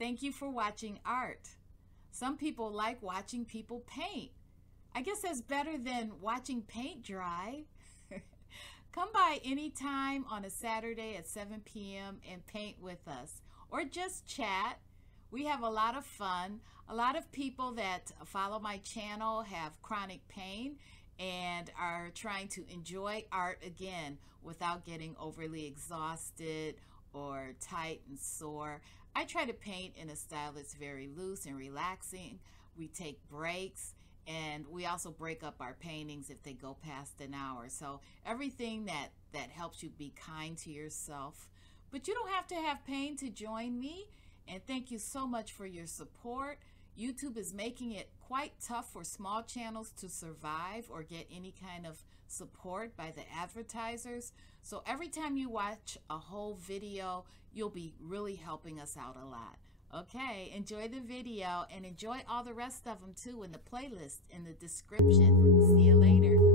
Thank you for watching art. Some people like watching people paint. I guess that's better than watching paint dry. Come by anytime on a Saturday at 7 p.m. and paint with us, or just chat. We have a lot of fun. A lot of people that follow my channel have chronic pain and are trying to enjoy art again without getting overly exhausted or tight and sore. I try to paint in a style that's very loose and relaxing. We take breaks, and we also break up our paintings if they go past an hour. So everything that helps you be kind to yourself. But you don't have to have pain to join me. And thank you so much for your support. YouTube is making it quite tough for small channels to survive or get any kind of support by the advertisers. So every time you watch a whole video, you'll be really helping us out a lot. Okay, enjoy the video and enjoy all the rest of them too in the playlist in the description. See you later.